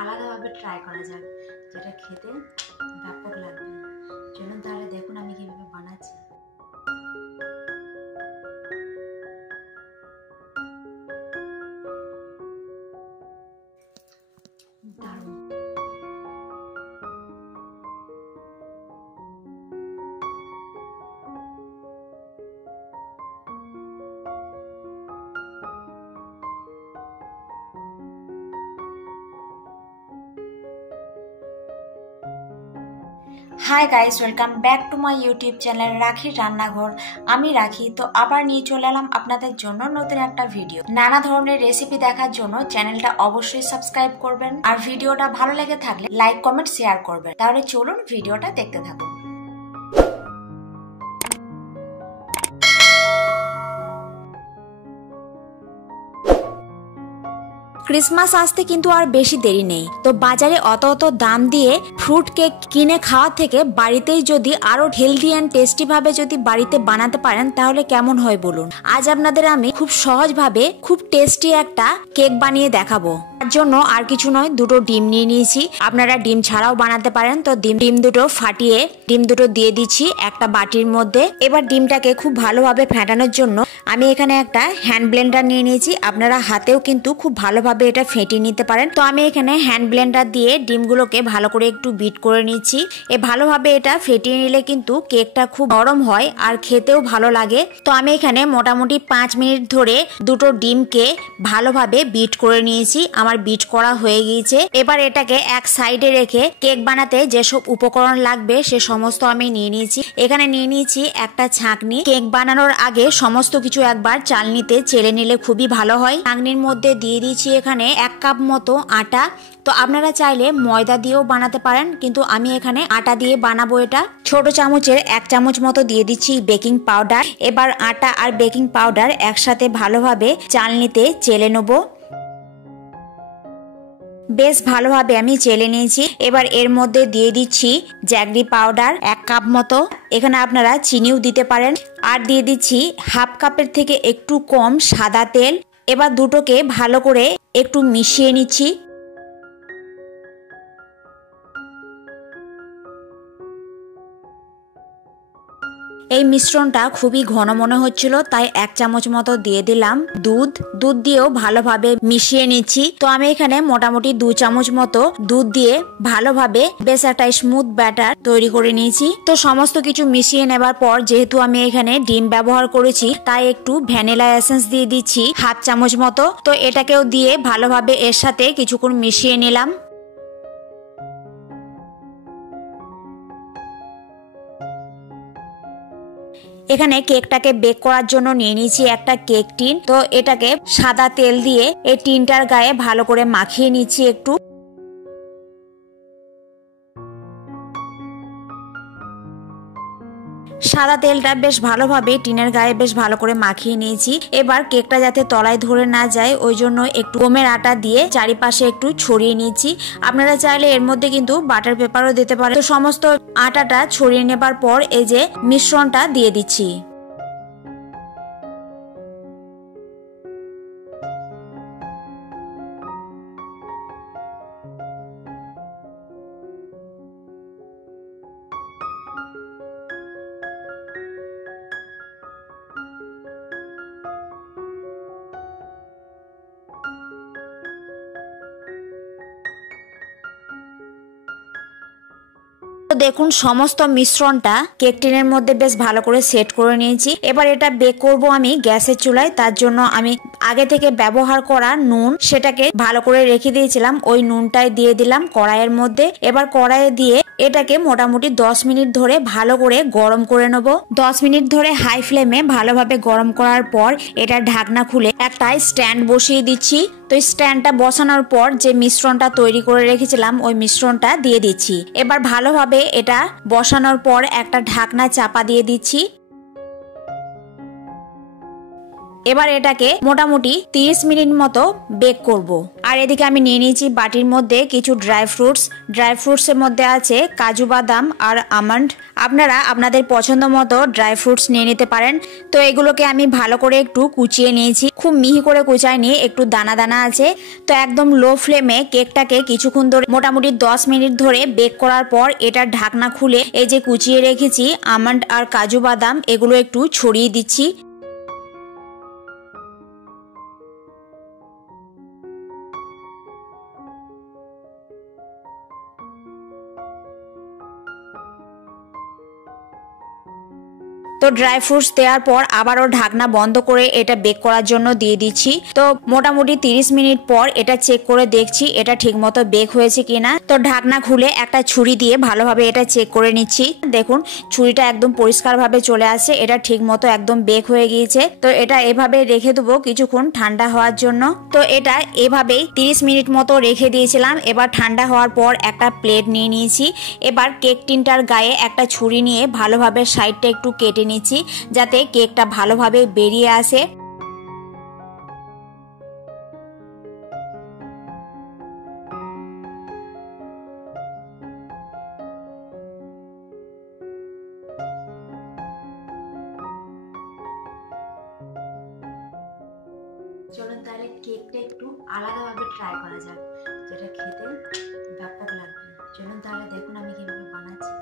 আলাদাভাবে ট্রাই করা যাক, যেটা খেতে ব্যাপক লাগবে। চলুন তাহলে দেখুন আমি কিভাবে বানাচ্ছি। দারুণ। Hi guys, welcome back to my YouTube channel রাখির রান্নাঘর। আমি রাখি, তো আবার নিয়ে চলে এলাম আপনাদের জন্য নতুন একটা ভিডিও। নানা ধরনের রেসিপি দেখার জন্য চ্যানেলটা অবশ্যই সাবস্ক্রাইব করবেন, আর ভিডিওটা ভালো লেগে থাকলে লাইক কমেন্ট শেয়ার করবেন। তাহলে চলুন ভিডিওটা দেখতে থাকুন। ক্রিসমাস আসতে কিন্তু আর বেশি দেরি নেই, তো বাজারে অত দাম দিয়ে ফ্রুট কেক কিনে খাওয়া থেকে বাড়িতেই যদি আরো হেলদি অ্যান্ড টেস্টি ভাবে যদি বাড়িতে বানাতে পারেন তাহলে কেমন হয় বলুন। আজ আপনাদের আমি খুব সহজ ভাবে খুব টেস্টি একটা কেক বানিয়ে দেখাবো। তার জন্য আর কিছু নয়, দুটো ডিম নিয়ে নিয়েছি। আপনারা ডিম ছাড়াও বানাতে পারেন। তো ডিম দুটো ফাটিয়ে ডিম দুটো দিয়ে দিচ্ছি একটা বাটির মধ্যে। এবার ডিমটাকে খুব ভালোভাবে ফেটানোর জন্য আমি এখানে একটা হ্যান্ড ব্লেন্ডার নিয়ে নিয়েছি। আপনারা হাতেও কিন্তু খুব ভালোভাবে এটা ফেটিয়ে নিতে পারেন। তো আমি এখানে হ্যান্ড ব্লেন্ডার দিয়ে ডিমগুলোকে ভালো করে একটু বিট করে নিচ্ছি। ভালোভাবে এটা ফেটিয়ে নিলে কিন্তু কেকটা খুব নরম হয় আর খেতেও ভালো লাগে। তো আমি এখানে মোটামুটি 5 মিনিট ধরে দুটো ডিমকে ভালোভাবে বিট করে নিয়েছি। আমার বিট করা হয়ে গিয়েছে। এবার এটাকে এক সাইডে রেখে কেক বানাতে যেসব উপকরণ লাগবে সে সমস্ত আমি নিয়ে নিয়েছি। এখানে নিয়ে নিয়েছি একটা ছাঁকনি। কেক বানানোর আগে সমস্ত কিছু একবার চালনিতে চেলে নিলে খুবই ভালো হয়। ছাঁকনির মধ্যে দিয়ে দিয়েছি এখানে 1 কাপ মতো আটা। তো আপনারা চাইলে ময়দা দিয়েও বানাতে পারেন, কিন্তু আমি এখানে আটা দিয়ে বানাবো। এটা ছোট চামচের 1 চামচ মতো দিয়ে দিচ্ছি বেকিং পাউডার। এবার আটা আর বেকিং পাউডার একসাথে ভালোভাবে চালনিতে চেলে নেবো। বেশ ভালোভাবে আমি চেলে নিয়েছি। এবার এর মধ্যে দিয়ে দিচ্ছি জ্যাগরি পাউডার 1 কাপ মতো। এখানে আপনারা চিনিও দিতে পারেন। আর দিয়ে দিচ্ছি 1/2 কাপের থেকে একটু কম সাদা তেল। এবার দুটোকে ভালো করে একটু মিশিয়ে নিচ্ছি। এই মিশ্রণটা খুবই ঘন মনে হচ্ছিল, তাই 1 চামচ মতো দিয়ে দিলাম দুধ দিয়েও ভালোভাবে মিশিয়ে নিচ্ছি। তো আমি এখানে মোটামুটি 2 চামচ মতো দুধ দিয়ে ভালোভাবে বেশ একটা স্মুথ ব্যাটার তৈরি করে নিয়েছি। তো সমস্ত কিছু মিশিয়ে নেবার পর যেহেতু আমি এখানে ডিম ব্যবহার করেছি, তাই একটু ভ্যানিলা এসেন্স দিয়ে দিচ্ছি 1/2 চামচ মতো। তো এটাকেও দিয়ে ভালোভাবে এর সাথে কিছুক্ষণ মিশিয়ে নিলাম। এখানে কেকটাকে বেক করার জন্য নিয়ে নিয়েছি একটা কেক টিন। তো এটাকে সাদা তেল দিয়ে এই টিনটার গায়ে ভালো করে মাখিয়ে নিচ্ছি একটু। সাদা তেলটা বেশ ভালোভাবে টিনের গায়ে বেশ ভালো করে মাখিয়ে নিয়েছি। এবার কেকটা যাতে তলায় ধরে না যায় ওই জন্য একটু গমের আটা দিয়ে চারিপাশে একটু ছড়িয়ে নিচ্ছি। আপনারা চাইলে এর মধ্যে কিন্তু বাটার পেপারও দিতে পারেন। তো সমস্ত আটাটা ছড়িয়ে নেবার পর এই যে মিশ্রণটা দিয়ে দিচ্ছি। দেখুন সমস্ত মিশ্রণটা কেক টিনের মধ্যে বেশ ভালো করে সেট করে নিয়েছি। এবার এটা বেক করব আমি গ্যাসের চুলায়। তার জন্য আমি আগে থেকে ব্যবহার করা নুন সেটাকে ভালো করে রেখে দিয়েছিলাম, ওই নুনটাই দিয়ে দিলাম কড়াইয়ের মধ্যে। এবার কড়াইয়ে দিয়ে এটাকে মোটামুটি 10 মিনিট ধরে ভালো করে গরম করে নেব। 10 মিনিট ধরে হাই ফ্লেমে ভালোভাবে গরম করার পর এটা ঢাকনা খুলে একটা স্ট্যান্ড বসিয়ে দিচ্ছি। তো স্ট্যান্ডটা বসানোর পর যে মিশ্রণটা তৈরি করে রেখেছিলাম ওই মিশ্রণটা দিয়ে দিচ্ছি। এবার ভালোভাবে এটা বসানোর পর একটা ঢাকনা চাপা দিয়ে দিচ্ছি। এবার এটাকে মোটামুটি 30 মিনিট মতো বেক করব। আর এদিকে আমি নিয়ে নিয়েছি বাটির মধ্যে কিছু ড্রাই ফ্রুটস এর মধ্যে আছে কাজু বাদাম আর আমন্ড। আপনারা আপনাদের পছন্দ মতো ড্রাই ফ্রুটস নিয়ে নিতে পারেন। তো এগুলোকে আমি ভালো করে একটু কুচিয়ে নিয়েছি, খুব মিহি করে কুচাইনি, একটু দানা দানা আছে। তো একদম লো ফ্লেমে কেকটাকে কিছুক্ষণ ধরে মোটামুটি 10 মিনিট ধরে বেক করার পর এটার ঢাকনা খুলে এই যে কুচিয়ে রেখেছি আমন্ড আর কাজু বাদাম এগুলো একটু ছড়িয়ে দিচ্ছি। তো ড্রাই ফ্রুটস দেওয়ার পর আবারও ঢাকনা বন্ধ করে এটা বেক করার জন্য দিয়ে দিচ্ছি। তো মোটামুটি 30 মিনিট পর এটা চেক করে দেখছি এটা ঠিকমতো বেক হয়েছে কিনা। তো ঢাকনা খুলে একটা ছুরি দিয়ে ভালোভাবে এটা চেক করে নিচ্ছি। দেখুন ছুরিটা একদম পরিষ্কারভাবে চলে আসছে, এটা ঠিকমতো একদম বেক হয়ে গিয়েছে। তো এটা এভাবে রেখে দেবো কিছুক্ষণ ঠান্ডা হওয়ার জন্য। তো এটা এভাবেই 30 মিনিট মতো রেখে দিয়েছিলাম। এবার ঠান্ডা হওয়ার পর একটা প্লেট নিয়ে নিয়েছি। এবার কেক টিনটার গায়ে একটা ছুরি নিয়ে ভালোভাবে সাইডটা একটু কেটে নিচ্ছি যাতে কেকটা ভালোভাবে বেরিয়ে আসে। চলুন তাহলে কেকটা একটু আলাদাভাবে ট্রাই করা যাক, যেটা খেতে ব্যাপক লাগবে। চলুন তাহলে দেখুন আমি কিভাবে বানাচ্ছি।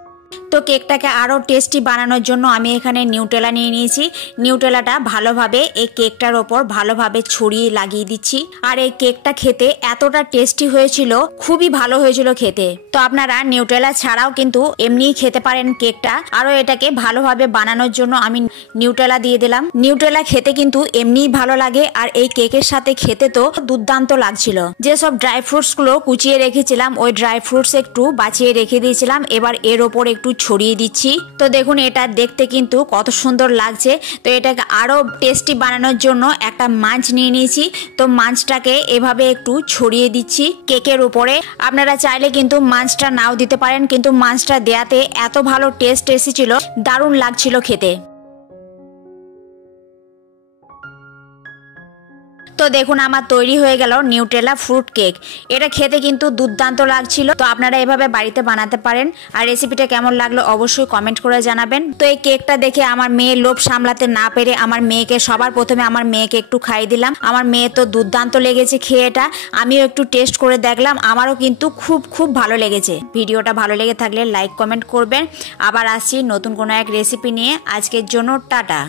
তো কেকটাকে আরো টেস্টি বানানোর জন্য আমি এখানে নিউটেলা নিয়ে নিয়েছি। নিউটেলাটা ভালোভাবে এই কেকটার ওপর ভালোভাবে ছড়িয়ে লাগিয়ে দিচ্ছি। আর এই কেকটা খেতে এতটা টেস্টি হয়েছিল, খুবই ভালো হয়েছিল খেতে। তো আপনারা নিউটেলা ছাড়াও কিন্তু এমনিই খেতে পারেন কেকটা। আরো এটাকে ভালোভাবে বানানোর জন্য আমি নিউটেলা দিয়ে দিলাম। নিউটেলা খেতে কিন্তু এমনিই ভালো লাগে, আর এই কেকের সাথে খেতে তো দুর্দান্ত লাগছিল। যেসব ড্রাই ফ্রুটস গুলো কুচিয়ে রেখেছিলাম ওই ড্রাই ফ্রুটস একটু বাঁচিয়ে রেখে দিয়েছিলাম, এবার এর ওপর একটু ছড়িয়ে দিচ্ছি। তো দেখুন এটা দেখতে কিন্তু কত সুন্দর লাগছে। তো এটাকে আরো টেস্টি বানানোর জন্য একটা মাঞ্চ নিয়ে নিয়েছি। তো মাঞ্চটাকে এভাবে একটু ছড়িয়ে দিচ্ছি কেকের উপরে। আপনারা চাইলে কিন্তু মাঞ্চটা নাও দিতে পারেন, কিন্তু মাঞ্চটা দেয়াতে এত ভালো টেস্ট এসেছিল, দারুণ লাগছিল খেতে। তো দেখুন আমার তৈরি হয়ে গেল নিউটেলা ফ্রুট কেক। এটা খেতে কিন্তু দুর্দান্ত লাগছিল। তো আপনারা এভাবে বাড়িতে বানাতে পারেন। আর রেসিপিটা কেমন লাগলো অবশ্যই কমেন্ট করে জানাবেন। তো এই কেকটা দেখে আমার মেয়ের লোভ সামলাতে না পেরে আমার মেয়েকে সবার প্রথমে আমার মেয়েকে একটু খাইয়ে দিলাম। আমার মেয়ে তো দুর্দান্ত লেগেছে খেয়ে এটা। আমিও একটু টেস্ট করে দেখলাম, আমারও কিন্তু খুব ভালো লেগেছে। ভিডিওটা ভালো লেগে থাকলে লাইক কমেন্ট করবেন। আবার আসছি নতুন কোনো এক রেসিপি নিয়ে। আজকের জন্য টাটা।